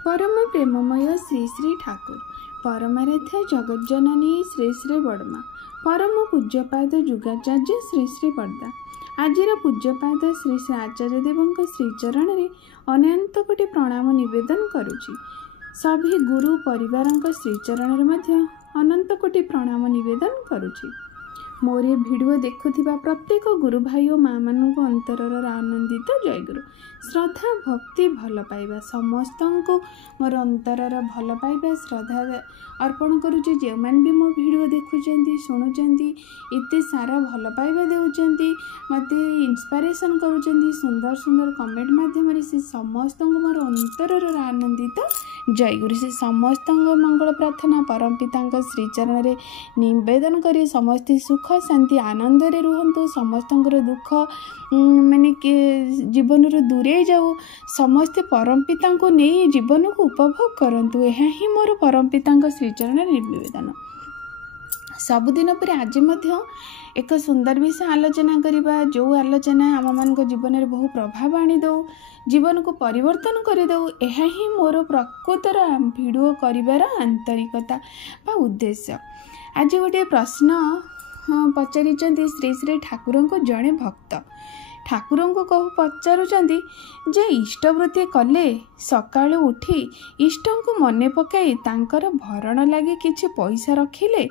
परम प्रेममय श्री श्री ठाकुर परमाराध्य जगज्जननी श्री श्री बड़मा परम पूज्यपाद जुगाचार्य श्री श्री बड़दा आजिर पूज्यपाद श्री श्री आचार्य देव श्रीचरण में अनंत कोटि प्रणाम निवेदन करुछि। सभी गुरु परिवार श्रीचरण में अनंत कोटि प्रणाम निवेदन करुछि। मोर ये भिडियो देखुथिबा प्रत्येक गुरु भाई और माँ मान अंतरर आनंदित जयगुरु श्रद्धा भक्ति भल पाइबा समस्त को मोर अंतरर भल पाइबा श्रद्धा अर्पण करुचे। जो मैंने भी मो भिडियो देखुंट शुणुंट एत सारा भल पाइबा देउचंती मते इंस्पिरेशन करुचंती सुंदर सुंदर कमेंट माध्यम से समस्त को मोर अंतरर आनंदित जयगुरु से समस्त मंगल प्रार्थना परम पिता श्रीचरण में निवेदन करी समस्त सुख शांति आनंद रे रुहंतु समस्त दुख माने जीवन रू दूरे जाऊ समस्ते परम पिता को नहीं जीवन को उपभोग करंतु यह ही मोर परम पिता श्रीचरण निवेदन। सबुदिन पर आज एक सुंदर विषय आलोचना करवा जो आलोचना आम मान जीवन में बहु प्रभाव आनी दो जीवन को परिवर्तन करदे यह ही मोर प्रकृतर भिडियो करिवार आंतरिकता बा उद्देश्य। आज गोटे प्रश्न पचारि श्री श्री ठाकुर को जड़े भक्त ठाकुर को कहू पचारुचंदी जे इष्टवृत्ति कले सकाळु उठी इष्ट को मने पकाई तांकर भरण लगे किछि पैसा रखिले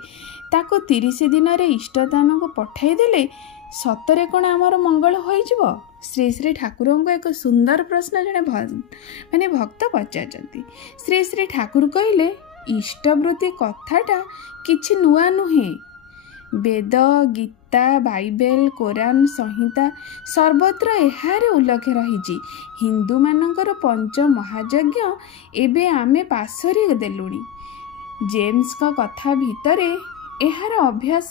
ताको 30 दिन रे इष्टदान को पठाई देले सतरे कौन आमर मंगल हो जिवो। श्री श्री ठाकुर को एक सुंदर प्रश्न जड़े माने भक्त पचारचंती। श्री श्री ठाकुर कहले इष्टवृत्ति कथाटा किछि नुआ नुहे वेद गीता बाइबेल कोरान संहिता सर्वत्र एहार उल्लेख रही हिंदू मानकर पंच महायज्ञ एबे आमे पासरी देलुणी जेम्स का कथा भितरे एहार अभ्यास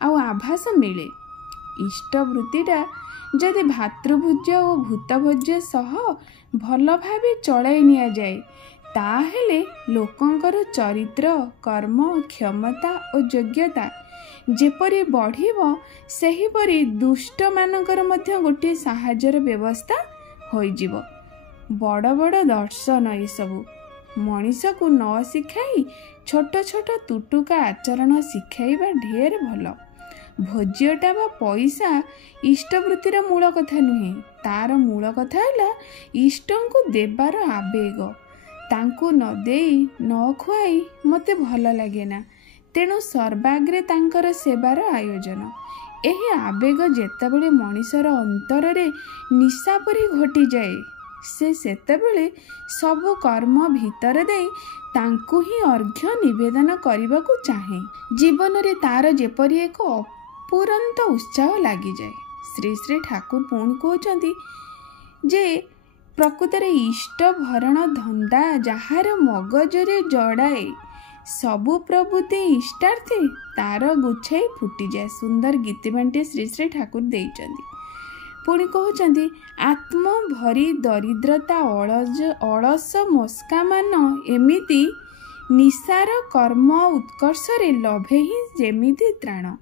आउ आभास मिले। इष्टवृत्तिटा जदि भातृभोज्य और भूतभोज्य सह भल भावे चलाई निया जाए ताहेले लोकंकर चरित्र कर्म क्षमता और योग्यता जेपरी बढ़िबो सेहीपरि दुष्ट मानकर मध्य गोटे साहाय्यर व्यवस्था होई जिवो। बड़ बड़ दर्शन ये सबू मनीष को न शिखाई छोट छोट तुटुका आचरण शिखाइबा ढेर भल। भोज्यटा बा पैसा इष्टवृत्तिर मूल कथा नुहे तार मूल कथा है इष्ट को देवार आवेग तांको न देई न खुआई मते भल लगे ना तेणु सर्वाग्रे तांकर सेवार आयोजन यही आवेग जेतेबेले मनीषर अंतर रे निशा परी घटी जाए से सेतेबेले सबु कर्म भीतर दे तांको ही अर्घ्य निवेदन करने को चाहे जीवन रे तार जेपरी एक अपूरंत उत्साह लगी जाए। श्री श्री ठाकुर पुणी कहते जे प्रकृत इष्ट भरण धंदा जार मगजरे जड़ाए सबु प्रभुते इष्टार्थे तार गुछाई फुटी जाए। सुंदर गीति बांटे श्री श्री ठाकुर देइचंदी। पुणी कहउचंदी आत्म भरी दरिद्रता अलस मस्का मान एमिति निसार कर्म उत्कर्ष रे लभे ही जेमिति त्राण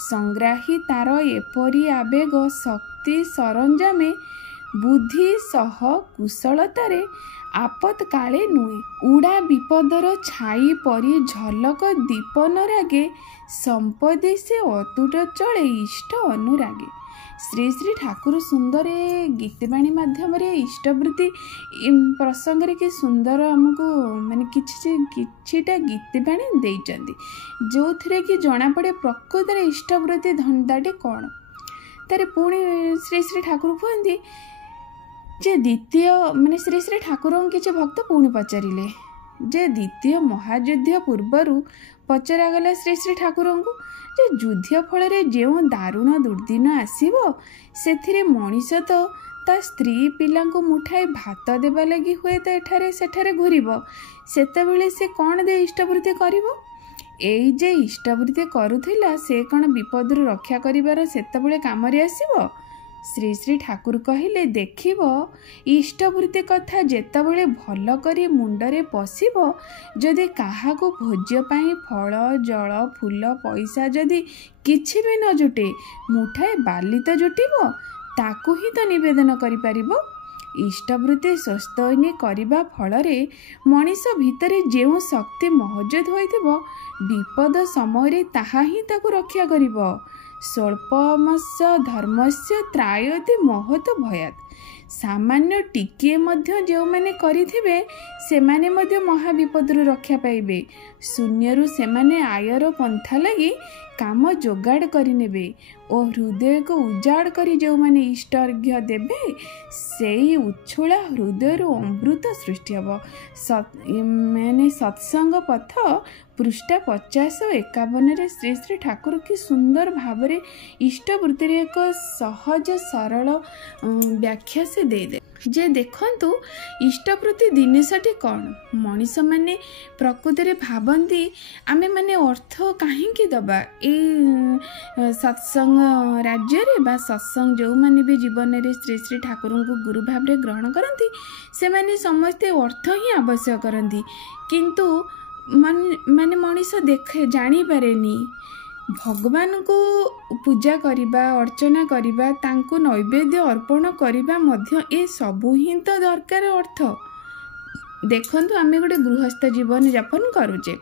संग्राही तार एपरी आवेग शक्ति सरंजामे बुद्धि सह कुशलतारे आपत काले नुए उड़ा विपदर छाई परी झलक दीपन रागे संपदे से अतुट चले इष्ट अनुरागे। श्री श्री ठाकुर सुंदर गीतबाणी माध्यम इष्टवृत्ति प्रसंग रे कि सुंदर आमको माने किछिटा गीतबाणी देइचंदी जो थिरे कि जना पड़े प्रकृत रे इष्टवृत्ति धंदाटे कौन तारे पुणी श्री श्री ठाकुर कहते जे द्वितीय माने श्री श्री ठाकुर किसी भक्त पुणी पचारे जे द्वितीय महायुद्ध पूर्वर पचरागला श्री श्री ठाकुर को जे युद्ध फल जो दारुण दुर्दिन आसो से मनीष तो ता स्त्री पिला मुठाए भात देवा लगी हुए तो एठारे सेठारे घूरब सेतेबेले से कौन दे इष्टवृत्ति करिवो एई जे इष्टवृत्ति करुथिला से कौन विपद रक्षा करिवार सेतेबेले काम रे आसीबो। श्री श्री ठाकुर कहले देखिब इष्टवृत्ति कथा जेतेबेले भल करी मुंडरे पशिब जदि काहाको भोज्य पाई फल जल फूल पैसा जदि किछि भी न जुटे मुठाए बाली तो जुटिब ताकू ही तो निवेदन करि परिबो। ଇଷ୍ଟବୃତ୍ତି ସ୍ୱସ୍ତୟିନୀ କରିବା ଫଳରେ ମଣିଷ ଭିତରେ ଯେଉଁ ଶକ୍ତି ମହଜୁଦ ହୋଇଥିବ ବିପଦ ସମୟରେ ତାହା ହିଁ ତାକୁ ରକ୍ଷା କରିବ। ସ୍ୱଳ୍ପମସ୍ୟ ଧର୍ମସ୍ୟ ତ୍ରାୟତି ମହତ ଭୟାତ୍। ସାମାନ୍ୟ ଟିକିଏ ମଧ୍ୟ ଯେଉଁମାନେ କରିଥିବେ ସେମାନେ ମଧ୍ୟ ମହାବିପଦରୁ ରକ୍ଷା ପାଇବେ। ଶୂନ୍ୟରୁ ସେମାନେ ଆୟର ପନ୍ଥା ଲାଗି କାମ ଯୋଗାଡ଼ କରିନେବେ ଓ ହୃଦୟକୁ ଉଜାଡ଼ କରି ଯେଉଁମାନେ ଇଷ୍ଟ ଅର୍ଘ୍ୟ ଦେବେ ସେଇ ଉଚ୍ଛୁଳା ହୃଦୟରୁ ଅମୃତ ସୃଷ୍ଟି ହେବ। ସତ୍ସଙ୍ଗ ପଥ ପୃଷ୍ଠା 5051 ଶ୍ରୀ ଶ୍ରୀ ଠାକୁର କି ସୁନ୍ଦର ଭାବରେ ଇଷ୍ଟବୃତ୍ତିରେ ଏକ ସହଜ ସରଳ ବ୍ୟାଖ୍ୟା ସେ ଦେଇଦେବେ ଯେ ଦେଖନ୍ତୁ ଇଷ୍ଟବୃତ୍ତି ଜିନିଷଟି କ'ଣ। ମଣିଷମାନେ ପ୍ରକୃତରେ ଭାବନ୍ତି ଆମେମାନେ ଅର୍ଥ କାହିଁକି ଦେବା। ଏଇ ସତ୍ସଙ୍ଗ ରାଜ୍ୟରେ ବା ସତ୍ସଙ୍ଗ ଯେଉଁମାନେ ବି ଜୀବନରେ ଶ୍ରୀ ଶ୍ରୀ ଠାକୁରଙ୍କୁ ଗୁରୁ ଭାବରେ ଗ୍ରହଣ କରନ୍ତି ସେମାନେ ସମସ୍ତେ ଅର୍ଥ ହିଁ ଆବଶ୍ୟକ କରନ୍ତି। କିନ୍ତୁ ମାନେ ମଣିଷ ଜାଣିପାରେନି ଭଗବାନଙ୍କୁ ପୂଜା କରିବା ଅର୍ଚ୍ଚନା କରିବା ତାଙ୍କୁ ନୈବେଦ୍ୟ ଅର୍ପଣ କରିବା ମଧ୍ୟ ଏସବୁ ହିଁ ତ ଦରକାର ଅର୍ଥ। ଦେଖନ୍ତୁ ଆମେ ଗୋଟେ ଗୃହସ୍ଥ ଜୀବନ ଯାପନ କରୁଛେ।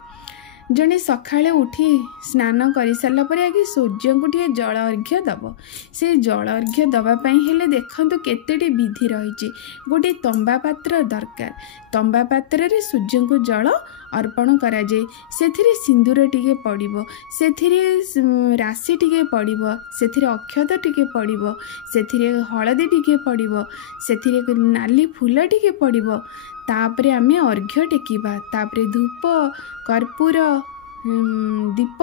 ଜଣେ ସକାଳେ ଉଠି ସ୍ନାନ କରିସାରିଲା ପରେ ଆଗେ ସୂର୍ଯ୍ୟଙ୍କୁ ଟିକେ ଜଳ ଅର୍ଘ୍ୟ ଦେବ। ସେ ଜଳ ଅର୍ଘ୍ୟ ଦେବା ପାଇଁ ହେଲେ ଦେଖନ୍ତୁ କେତେଟି ବିଧି ରହିଛି। ଗୋଟିଏ ତମ୍ବା ପାତ୍ର ଦରକାର। ତମ୍ବା ପାତ୍ରରେ ସୂର୍ଯ୍ୟଙ୍କୁ ଜଳ ଅର୍ପଣ କରାଯାଏ। ସେଥିରେ ସିନ୍ଦୁର ଟିକେ ପଡ଼ିବ, ସେଥିରେ ରାଶି ଟିକେ ପଡ଼ିବ, ସେଥିରେ ଅକ୍ଷତ ଟିକେ ପଡ଼ିବ, ସେଥିରେ ହଳଦୀ ଟିକେ ପଡ଼ିବ, ସେଥିରେ ନାଲି ଫୁଲ ଟିକେ ପଡ଼ିବ। ତାପରେ ଆମେ ଅର୍ଘ୍ୟ ଟେକିବା। ତାପରେ ଧୂପ କର୍ପୂର ଦୀପ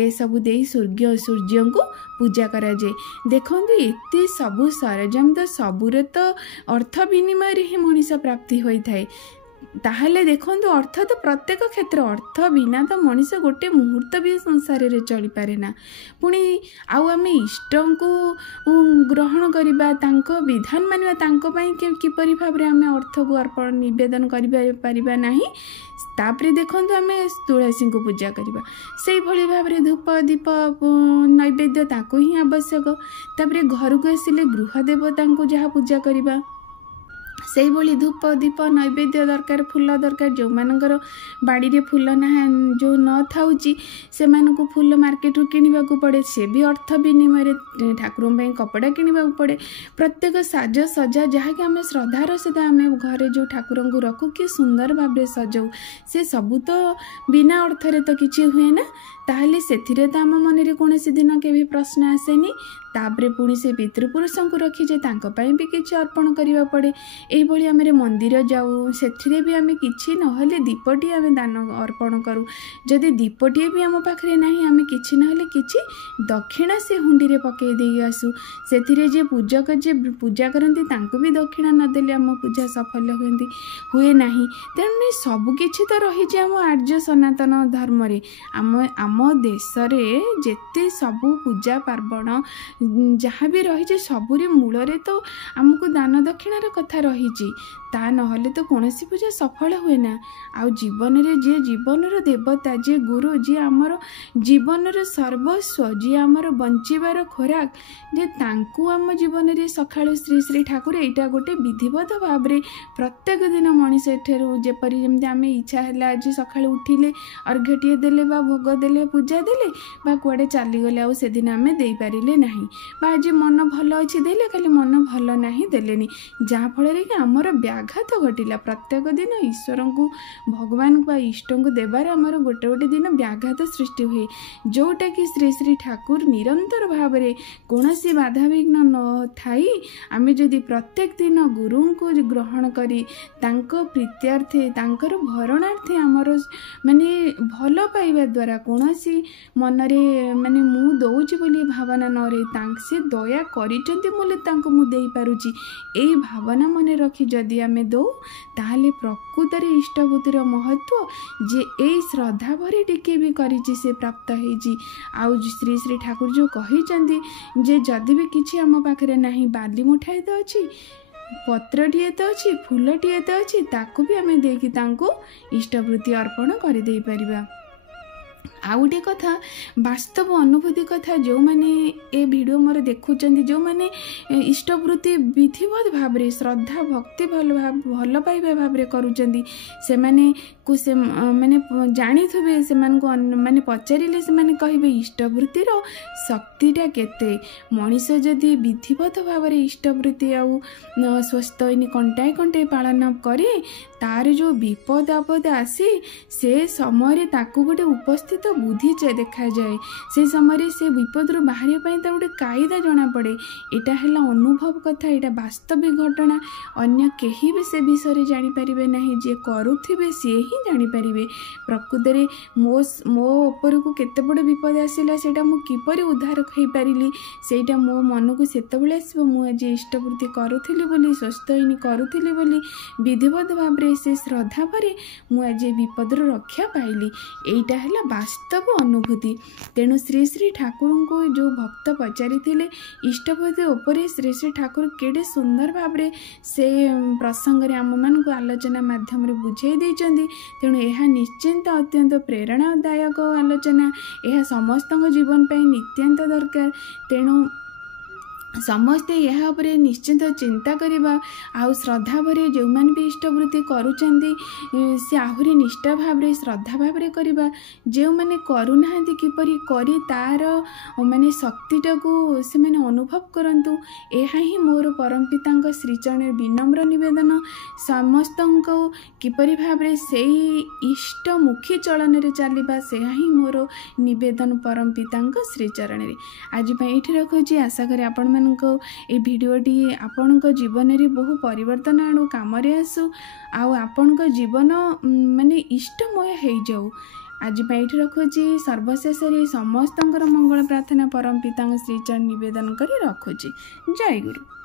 ଏସବୁ ଦେଇ ସୂର୍ଯ୍ୟଙ୍କୁ ପୂଜା କରାଯାଏ। ଦେଖନ୍ତୁ ଏତେ ସବୁ ସରଞ୍ଜାମ ତ ସବୁର ତ ଅର୍ଥ ବିନିମୟରେ ହିଁ ମଣିଷ ପ୍ରାପ୍ତି ହୋଇଥାଏ। ତାହେଲେ ଦେଖନ୍ତୁ ଅର୍ଥ ତ ପ୍ରତ୍ୟେକ କ୍ଷେତ୍ର ଅର୍ଥ ବିନା ତ ମଣିଷ ଗୋଟେ ମୁହୂର୍ତ୍ତ ବି ସଂସାରରେ ଚଳିପାରେ ନା। ପୁଣି ଆଉ ଆମେ ଇଷ୍ଟଙ୍କୁ ଗ୍ରହଣ କରିବା ତାଙ୍କ ବିଧାନ ମାନିବା ତାଙ୍କ ପାଇଁ କିପରି ଭାବରେ ଆମେ ଅର୍ଥକୁ ଅର୍ପଣ ନିବେଦନ କରିପାରିବା ନାହିଁ। ତାପରେ ଦେଖନ୍ତୁ ଆମେ ତୁଳସୀଙ୍କୁ ପୂଜା କରିବା ସେଇଭଳି ଭାବରେ ଧୂପ ଦୀପ ନୈବେଦ୍ୟ ତାକୁ ହିଁ ଆବଶ୍ୟକ। ତାପରେ ଘରକୁ ଆସିଲେ ଗୃହ ଦେବତାଙ୍କୁ ଯାହା ପୂଜା କରିବା ସେଇଭଳି ଧୂପ ଦୀପ ନୈବେଦ୍ୟ ଦରକାର, ଫୁଲ ଦରକାର। ଯେଉଁମାନଙ୍କର ବାଡ଼ିରେ ଫୁଲ ଯେଉଁ ନଥାଉଛି ସେମାନଙ୍କୁ ଫୁଲ ମାର୍କେଟରୁ କିଣିବାକୁ ପଡ଼େ। ସେ ବି ଅର୍ଥ ବିନିମୟରେ ଠାକୁରଙ୍କ ପାଇଁ କପଡ଼ା କିଣିବାକୁ ପଡ଼େ। ପ୍ରତ୍ୟେକ ସାଜସଜା ଯାହାକି ଆମେ ଶ୍ରଦ୍ଧାର ସହିତ ଆମେ ଘରେ ଯେଉଁ ଠାକୁରଙ୍କୁ ରଖୁ କି ସୁନ୍ଦର ଭାବରେ ସଜାଉ ସେ ସବୁ ତ ବିନା ଅର୍ଥରେ ତ କିଛି ହୁଏ ନା। ତାହେଲେ ସେଥିରେ ତ ଆମ ମନରେ କୌଣସି ଦିନ କେବେ ପ୍ରଶ୍ନ ଆସେନି। ତାପରେ ପୁଣି ସେ ପିତୃପୁରୁଷଙ୍କୁ ରଖିଛେ ତାଙ୍କ ପାଇଁ ବି କିଛି ଅର୍ପଣ କରିବାକୁ ପଡ଼େ। ଏଇଭଳି ଆମେ ମନ୍ଦିର ଯାଉ ସେଥିରେ ବି ଆମେ କିଛି ନହେଲେ ଦୀପଟିଏ ଆମେ ଦାନ ଅର୍ପଣ କରୁ। ଯଦି ଦୀପଟିଏ ବି ଆମ ପାଖରେ ନାହିଁ ଆମେ କିଛି ନହେଲେ କିଛି ଦକ୍ଷିଣା ସେ ହୁଣ୍ଡିରେ ପକାଇ ଦେଇକି ଆସୁ। ସେଥିରେ ଯିଏ ପୂଜକ ଯିଏ ପୂଜା କରନ୍ତି ତାଙ୍କୁ ବି ଦକ୍ଷିଣା ନଦେଲେ ଆମ ପୂଜା ସଫଳ ହୁଏ ନାହିଁ। ତେଣୁ ସବୁକିଛି ତ ରହିଛି ଆମ ଆର୍ଯ୍ୟ ସନାତନ ଧର୍ମରେ। ଆମ ଦେଶରେ ଯେତେ ସବୁ ପୂଜା ପାର୍ବଣ ଯାହା ବି ରହିଛି ସବୁରି ମୂଳରେ ତ ଆମକୁ ଦାନ ଦକ୍ଷିଣାର କଥା ରହିଛି। ତା ନହେଲେ ତ କୌଣସି ପୂଜା ସଫଳ ହୁଏ ନା। ଆଉ ଜୀବନରେ ଯିଏ ଜୀବନର ଦେବତା ଯିଏ ଗୁରୁ ଯିଏ ଆମର ଜୀବନର ସର୍ବସ୍ୱ ଯିଏ ଆମର ବଞ୍ଚିବାର ଖୋରାକ ଯେ ତାଙ୍କୁ ଆମ ଜୀବନରେ ସକାଳୁ ଶ୍ରୀ ଶ୍ରୀ ଠାକୁର ଏଇଟା ଗୋଟେ ବିଧିବଦ୍ଧ ଭାବରେ ପ୍ରତ୍ୟେକ ଦିନ ମଣିଷ ଏଠାରୁ ଯେପରି ଯେମିତି ଆମେ ଇଚ୍ଛା ହେଲା ଆଜି ସକାଳୁ ଉଠିଲେ ଅର୍ଘ୍ୟଟିଏ ଦେଲେ ବା ଭୋଗ ଦେଲେ ପୂଜା ଦେଲେ ବା କୁଆଡ଼େ ଚାଲିଗଲେ ଆଉ ସେଦିନ ଆମେ ଦେଇପାରିଲେ ନାହିଁ ବା ଆଜି ମନ ଭଲ ଅଛି ଦେଲେ ଖାଲି ମନ ଭଲ ନାହିଁ ଦେଲେନି ଯାହାଫଳରେ କି ଆମର ବ୍ୟାଘାତ ଘଟିଲା। ପ୍ରତ୍ୟେକ ଦିନ ଈଶ୍ୱରଙ୍କୁ ଭଗବାନଙ୍କୁ ବା ଇଷ୍ଟଙ୍କୁ ଦେବାରେ ଆମର ଗୋଟେ ଗୋଟେ ଦିନ ବ୍ୟାଘାତ ସୃଷ୍ଟି ହୁଏ ଯେଉଁଟାକି ଶ୍ରୀ ଶ୍ରୀ ଠାକୁର ନିରନ୍ତର ଭାବରେ କୌଣସି ବାଧାବିଘ୍ନ ନ ଥାଇ ଆମେ ଯଦି ପ୍ରତ୍ୟେକ ଦିନ ଗୁରୁଙ୍କୁ ଗ୍ରହଣ କରି ତାଙ୍କ ପ୍ରୀତ୍ୟାର୍ଥେ ତାଙ୍କର ଭରଣାର୍ଥେ ଆମର ମାନେ ଭଲ ପାଇବା ଦ୍ୱାରା କୌଣସି ମନରେ ମାନେ ମୁଁ ଦେଉଛି ବୋଲି ଭାବନା ନ ରହି ସେ ଦୟା କରିଛନ୍ତି ବୋଲି ତାଙ୍କୁ ମୁଁ ଦେଇପାରୁଛି ଏଇ ଭାବନା ମନେ ରଖି ଯଦି ଆମେ ଦେଉ ତାହେଲେ ପ୍ରକୃତରେ ଇଷ୍ଟବୃତ୍ତିର ମହତ୍ଵ ଯେ ଏଇ ଶ୍ରଦ୍ଧା ଭରି ଟିକେ ବି କରିଛି ସେ ପ୍ରାପ୍ତ ହେଇଛି। ଆଉ ଶ୍ରୀ ଶ୍ରୀ ଠାକୁର ଯେଉଁ କହିଛନ୍ତି ଯେ ଯଦି ବି କିଛି ଆମ ପାଖରେ ନାହିଁ ବାଲି ମୁଠାଏ ତ ଅଛି ପତ୍ରଟିଏ ତ ଅଛି ଫୁଲଟିଏ ତ ଅଛି ତାକୁ ବି ଆମେ ଦେଇକି ତାଙ୍କୁ ଇଷ୍ଟବୃତ୍ତି ଅର୍ପଣ କରିଦେଇପାରିବା। आउ गोटे कथा वास्तव अनुभूति कथा जो माने ए वीडियो मोर देखुचंदी जो माने इष्टवृत्ति विधिवत भाव रे श्रद्धा भक्ति भल पाइबा भाव रे करूचंदी से माने को से माने जानी थबे से माने पचारिले से माने कहिबे इष्टवृत्ति रो शक्तिटा केते मनीष जदि विधिवत भाव रे इष्टवृत्ति आउ स्वस्थ कंटाई कंटाई पालन करे तार जो विपद आपद आसी से समय ताकू गोटे उपस्थित बुद्धि देखा जाए से समय से विपद रु बाहर गोटे कायदा जना पड़े एटा है अनुभव कथा एटा वास्तविक घटना अन्य केही भी से विषय जानीपारे ना जी करुवे सी ही जानीपारे प्रकृत में मो उपर को केते बड़ विपद आसला से किपर उद्धार हो पारि सेटा मो मन को सेतबे आसो मुझे इष्टवृत्ति करुली स्वस्थ करुली विधिवत भाव से श्रद्धा पर मुझे विपद रक्षा पाइली एटा है वास्तव अनुभूति। तेणु श्री श्री ठाकुर को जो भक्त पचारि इष्टवृत्ति उपरे श्री श्री ठाकुर केड़े सुंदर भाव से प्रसंग आम मान आलोचना माध्यम बुझाई देइचंदी। तेणु यह निश्चिंत अत्यंत प्रेरणादायक आलोचना यह समस्त जीवन पर नित्यंत दरकार। तेणु समस्ते यह पर निश्चिंत चिंता करवा आउ श्रद्धा भरे जो मैंने भी इष्टवृत्ति करुचंदी से आहुरी निष्ठा भाव रे श्रद्धा भाव रे करवा जो मैंने करूना किपरि करी तार माने शक्तिटा को से मैंने अनुभव करंतु यह ही मोर परम पिता श्रीचरण विनम्र निवेदन समस्त किपरि भाव रे से इष्टमुखी चलन रे चलवा से ही मोर निवेदन परम पिता श्रीचरण रे। आज ये रखुची आशा करी आपण ए भिडियोटी आपण जीवन में बहु परिवर्तन आणु काम आसु आपण जीवन माने इष्टमय हो जाऊ। आज ये रखुची सर्वशेष समस्त मंगल प्रार्थना परम पिता श्रीचरण निवेदन करी रखुची। जय गुरु।